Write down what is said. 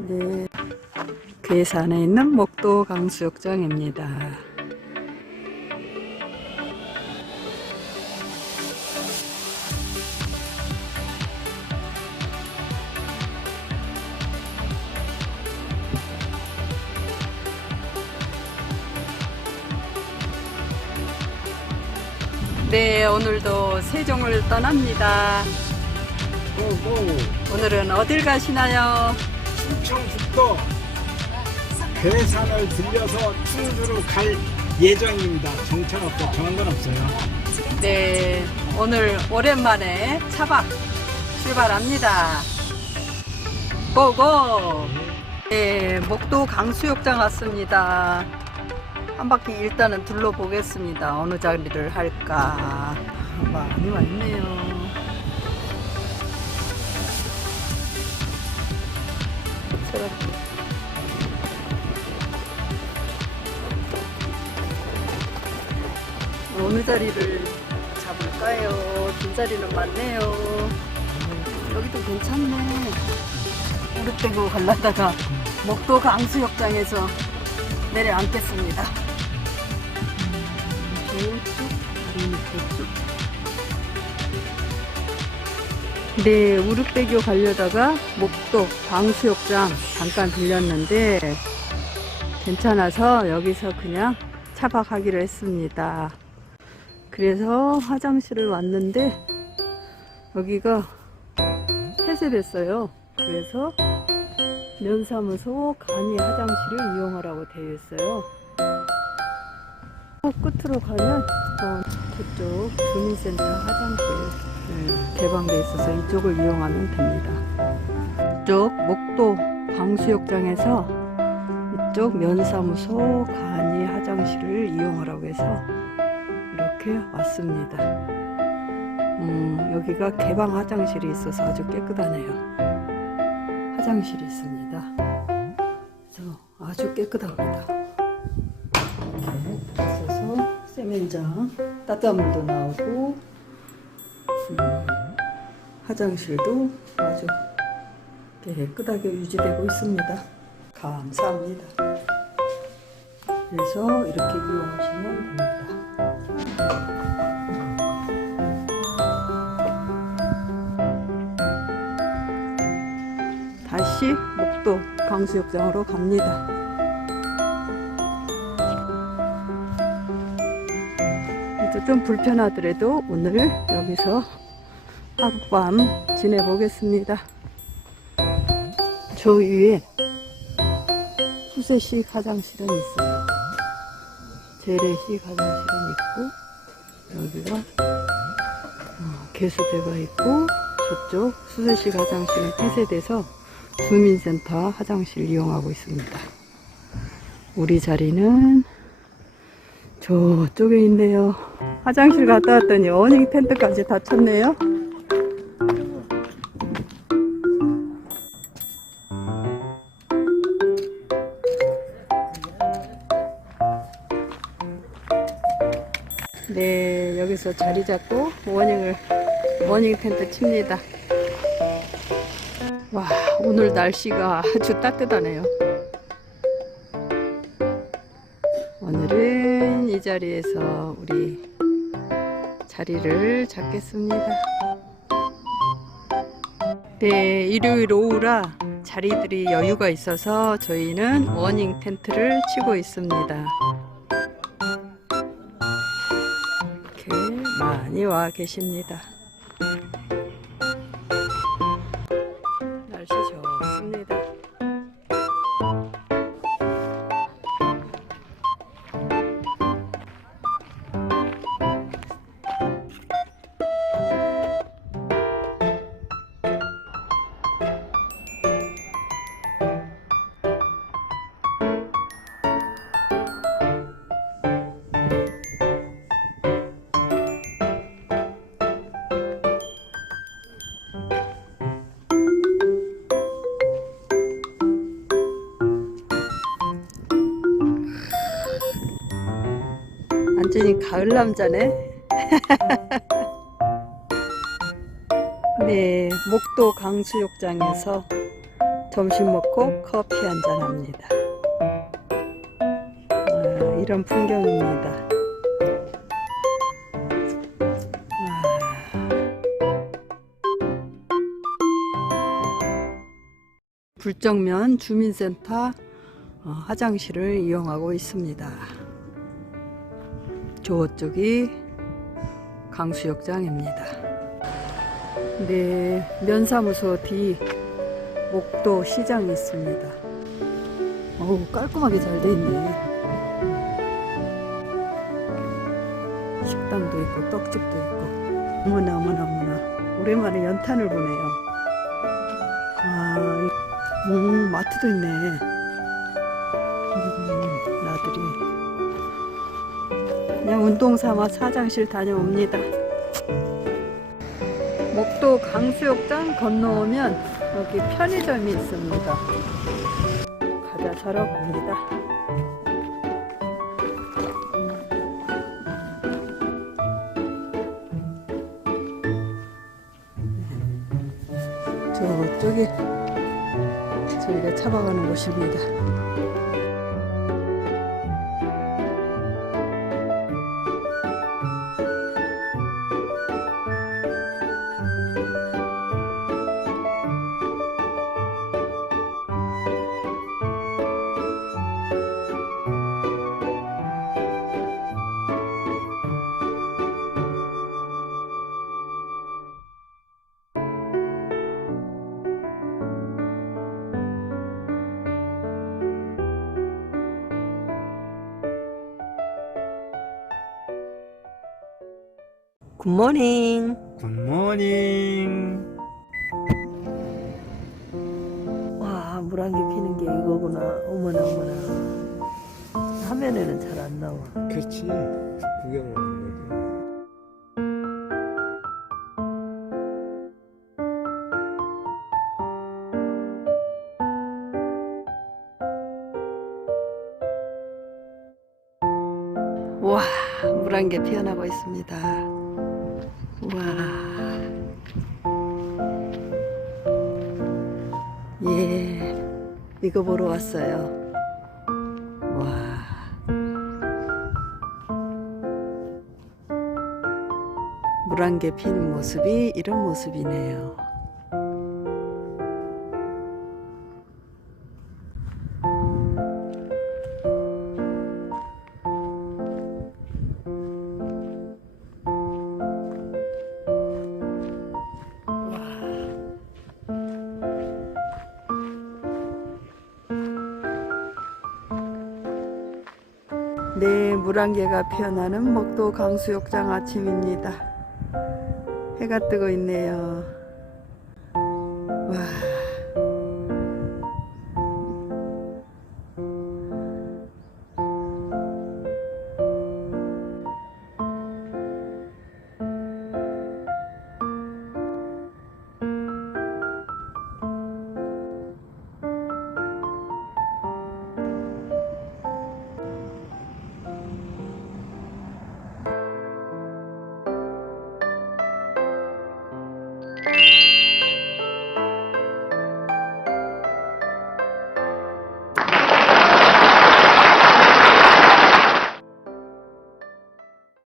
네. 괴산에 있는 목도 강수욕장입니다. 네, 오늘도 세종을 떠납니다. 고고 오늘은 어딜 가시나요? 충청북도 괴산을 들려서 충주로 갈 예정입니다. 정차 없고 정한 건 없어요. 네, 오늘 오랜만에 차박 출발합니다. 고고! 네, 목도 강수욕장 왔습니다. 한 바퀴 일단은 둘러보겠습니다. 어느 자리를 할까. 많이 왔네요. 어느 자리를 잡을까요? 두 자리는 많네요. 음, 여기도 괜찮네. 무릎대고 갈라다가 목도 강수욕장에서 내려앉겠습니다. 음, 저쪽. 네, 우르대교 가려다가 목도 강수욕장 잠깐 들렸는데 괜찮아서 여기서 그냥 차박하기로 했습니다. 그래서 화장실을 왔는데 여기가 폐쇄됐어요. 그래서 면사무소 간이 화장실을 이용하라고 되어 있어요. 어, 끝으로 가면 어, 저쪽 주민센터 화장실 네, 개방돼 있어서 이쪽을 이용하면 됩니다. 이쪽 목도 광수욕장에서 이쪽 면사무소 간이 화장실을 이용하라고 해서 이렇게 왔습니다. 음, 여기가 개방 화장실이 있어서 아주 깨끗하네요. 화장실이 있습니다. 그래서 아주 깨끗합니다. 이렇게 있어서 세면장, 따뜻한 물도 나오고, 음, 화장실도 아주 깨끗하게 유지되고 있습니다. 감사합니다. 그래서 이렇게 이용하시면 됩니다. 다시 목도 강수욕장으로 갑니다. 좀 불편하더라도 오늘 여기서 하룻밤 지내보겠습니다. 저 위에 수세식 화장실은 있어요. 재래식 화장실은 있고 여기가 어, 개수대가 있고 저쪽 수세식 화장실은 폐쇄돼서 주민센터 화장실 이용하고 있습니다. 우리 자리는 저쪽에 있네요. 화장실 갔다 왔더니 어닝 텐트까지 닫혔네요. 네, 여기서 자리 잡고 워닝을 워닝 텐트 칩니다. 와, 오늘 날씨가 아주 따뜻하네요. 오늘은 이 자리에서 우리 자리를 잡겠습니다. 네, 일요일 오후라 자리들이 여유가 있어서 저희는 워닝 텐트를 치고 있습니다. 이렇게 많이 와 계십니다. 가을 남자네. 네, 목도 강수욕장에서 점심 먹고 커피 한잔 합니다. 아, 이런 풍경입니다. 아. 불정면 주민센터 어, 화장실을 이용하고 있습니다. 저쪽이 강수욕장입니다. 네, 면사무소 뒤 목도 시장이 있습니다. 어우, 깔끔하게 잘 돼 있네. 식당도 있고 떡집도 있고. 어머나 어머나 어머나. 오랜만에 연탄을 보네요. 아, 이- 음, 마트도 있네. 그냥 운동 삼아 사장실 다녀옵니다. 목도 강수욕장 건너오면 여기 편의점이 있습니다. 과자 사러 갑니다. 저쪽이 저희가 잡아가는 곳입니다. 굿모닝. 굿모닝. 와, 물안개 피는 게 이거구나. 어머나, 어머나. 화면에는 잘 안 나와. 그렇지. 구경을 하는 거지. 와, 물안개 피어나고 있습니다. 와. 예, 이거 보러 왔어요. 와. 물안개 피는 모습이 이런 모습이네요. 네, 물안개가 피어나는 목도 강수욕장 아침입니다. 해가 뜨고 있네요. 와,